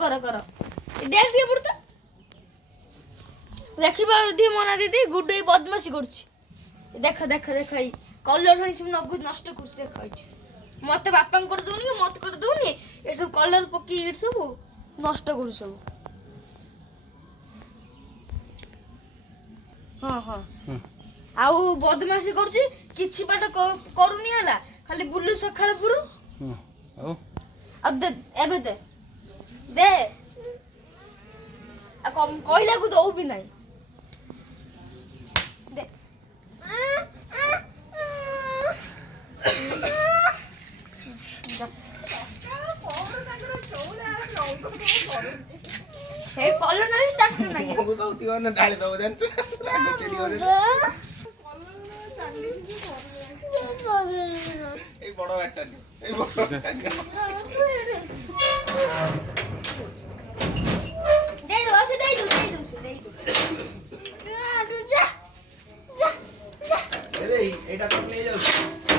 কর কর দেখ দিয়ে পড়তো দেখিবার দিয়ে মনা দিদি গুড্ডু এই বদমাশি করছি ଦେଖ ଦେଖ ଦେଖ ଏଇ କଲର ଆଣି ସବୁ ନଷ୍ଟ କରୁଛି ଦେଖ ଏଇଠି ମତେ ବାପାଙ୍କର ଦଉନି କି ମତେ କରି ଦଉନି ଏସବୁ କଲର ପକେଇ ଏଠି ସବୁ ନଷ୍ଟ କରୁଛି ସବୁ ହଁ ହଁ ଆଉ ବଦମାସି କରୁଛି କିଛି ବାଟ କରୁନି ହେଲା ଖାଲି ବୁଲୁ ସକାଳେ ପୁରୁ ଆଉ ଦେ ଏବେ ଦେ ଦେ ଆଉ କହିଲାକୁ ଦଉ ବି ନାହିଁ ଦେ हे कॉलर नाही टाकणार नाही मग जाऊती ना डाळ जाऊ द्या राग चिडी होते এই বড় একটা এই বড় একটা दे दो से दे दो এই এটা তো নিয়ে যাও